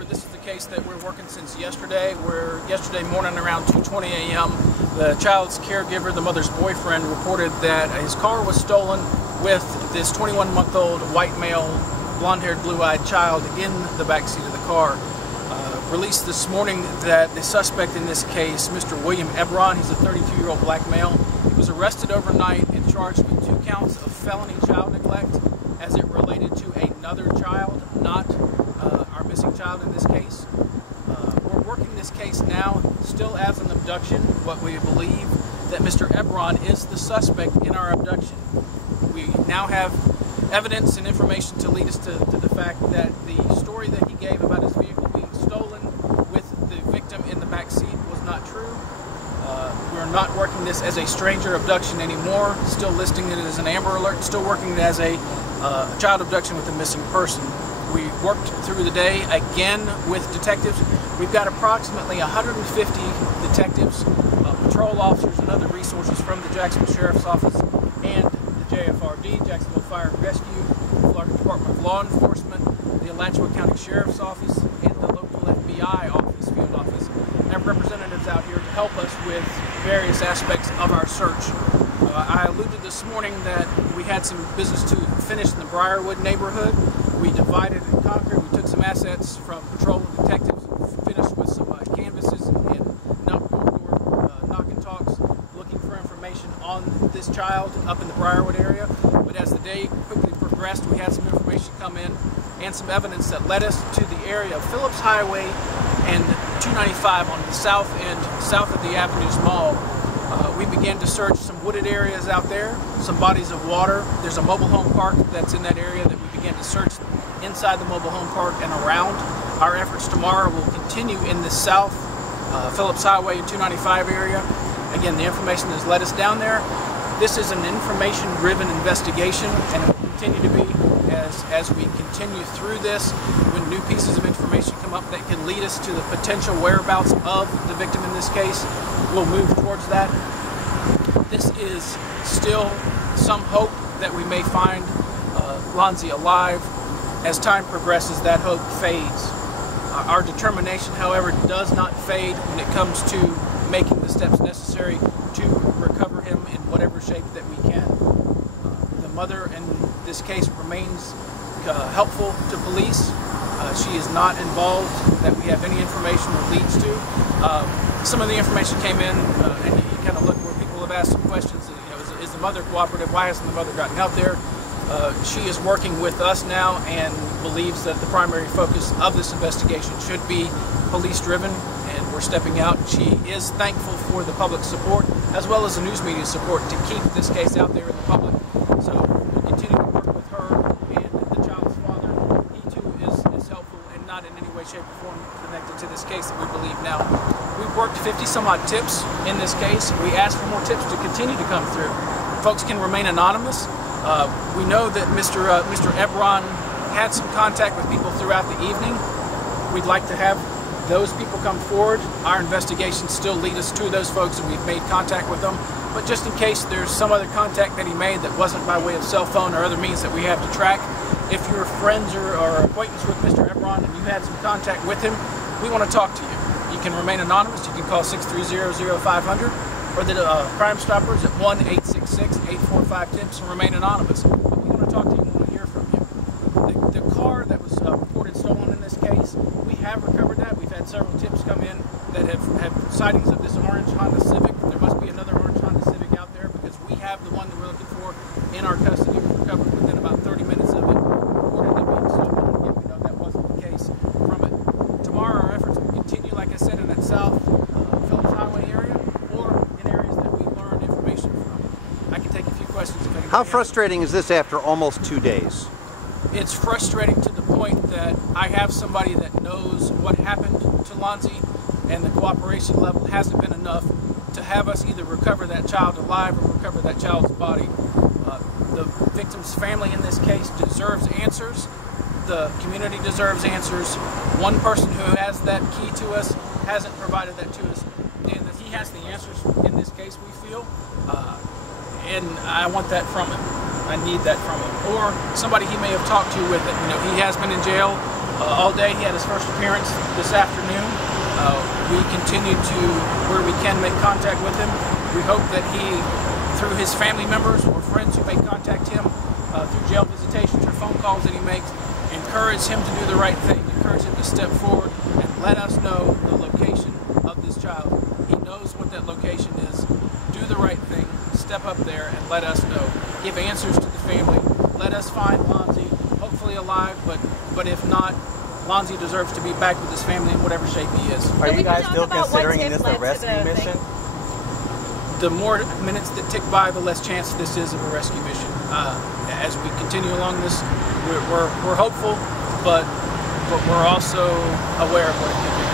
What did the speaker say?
However, this is the case that we're working since yesterday, where yesterday morning around 2:20 a.m. the child's caregiver, the mother's boyfriend, reported that his car was stolen with this 21-month-old white male, blonde-haired, blue-eyed child in the backseat of the car. Released this morning that the suspect in this case, Mr. William Ebron, he's a 32-year-old black male, he was arrested overnight and charged with 2 counts of felony child neglect as it related to another child, not our missing child in this case. We're working this case now still as an abduction, but we believe that Mr. Ebron is the suspect in our abduction. We now have evidence and information to lead us to the fact that the story that he gave about his vehicle being stolen with the victim in the back seat was not true. We're not working this as a stranger abduction anymore, still listing it as an Amber Alert, still working it as a child abduction with a missing person. We worked through the day again with detectives. We've got approximately 150 detectives, patrol officers, and other resources from the Jacksonville Sheriff's Office and the JFRD, Jacksonville Fire and Rescue, the Florida Department of Law Enforcement, the Alachua County Sheriff's Office, and the local FBI office, field office. And have representatives out here to help us with various aspects of our search. I alluded this morning that we had some business to finish in the Briarwood neighborhood. We divided and conquered. We took some assets from patrol and detectives and finished with some canvases and knock and talks, looking for information on this child up in the Briarwood area. But as the day quickly progressed, we had some information come in and some evidence that led us to the area of Phillips Highway and 295 on the south end, south of the Avenues Mall. We began to search some wooded areas out there, some bodies of water. There's a mobile home park that's in that area that we began to search inside the mobile home park and around. Our efforts tomorrow will continue in the south Phillips Highway and 295 area. Again, the information has led us down there. This is an information-driven investigation, and it will continue to be as we continue through this. When new pieces of information come up that can lead us to the potential whereabouts of the victim in this case, we'll move towards that. This is still some hope that we may find Lonzie alive. As time progresses, that hope fades. Our determination, however, does not fade when it comes to making the steps necessary to recover him in whatever shape that we can. The mother in this case remains helpful to police. She is not involved that we have any information that leads to. Some of the information came in, and you kind of look where people have asked some questions. You know, is the mother cooperative? Why hasn't the mother gotten out there? She is working with us now and believes that the primary focus of this investigation should be police-driven, and we're stepping out. She is thankful for the public support as well as the news media support to keep this case out there in the public. So we'll continue to work with her and the child's father. He too is helpful and not in any way, shape, or form connected to this case that we believe now. We've worked 50-some-odd tips in this case. We ask for more tips to continue to come through. Folks can remain anonymous. We know that Mr. Ebron had some contact with people throughout the evening. We'd like to have those people come forward. Our investigations still lead us to those folks, and we've made contact with them. But just in case there's some other contact that he made that wasn't by way of cell phone or other means that we have to track, if you're friends or acquaintance with Mr. Ebron and you had some contact with him, we want to talk to you. You can remain anonymous. You can call 630-0500 or the Crime Stoppers at 1-866-845-TIPS and remain anonymous. But we want to talk to you. We want to hear from you. The car that was reported stolen in this case, we have recovered that. We've had several tips come in that have sightings of this orange Honda Civic. There must be another orange Honda Civic out there because we have the one that we're looking for in our custody. It was recovered within about 30 minutes of it reportedly being stolen. Again, we know that wasn't the case from it. Tomorrow our efforts will continue, like I said, in that south Phillips Highway area or in areas that we learned information from. I can take a few questions if anybody. How frustrating is this after almost 2 days? It's frustrating to the point that I have somebody that knows what happened to Lonzie, and the cooperation level hasn't been enough to have us either recover that child alive or recover that child's body. The victim's family in this case deserves answers. The community deserves answers. One person who has that key to us hasn't provided that to us, and that he has the answers in this case, we feel, and I want that from him. I need that from him, or somebody he may have talked to with it. You know, he has been in jail. all day. He had his first appearance this afternoon. We continue to, where we can, make contact with him. We hope that he, through his family members or friends who may contact him through jail visitations or phone calls that he makes, encourage him to do the right thing, encourage him to step forward and let us know the location of this child. He knows what that location is. Do the right thing, step up there and let us know. Give answers to the family. Let us find Lonzie, hopefully alive, but if not, Lonzie deserves to be back with his family in whatever shape he is. Are you guys still considering this a rescue mission? The more minutes that tick by, the less chance this is of a rescue mission. As we continue along this, we're hopeful, but we're also aware of what it could be.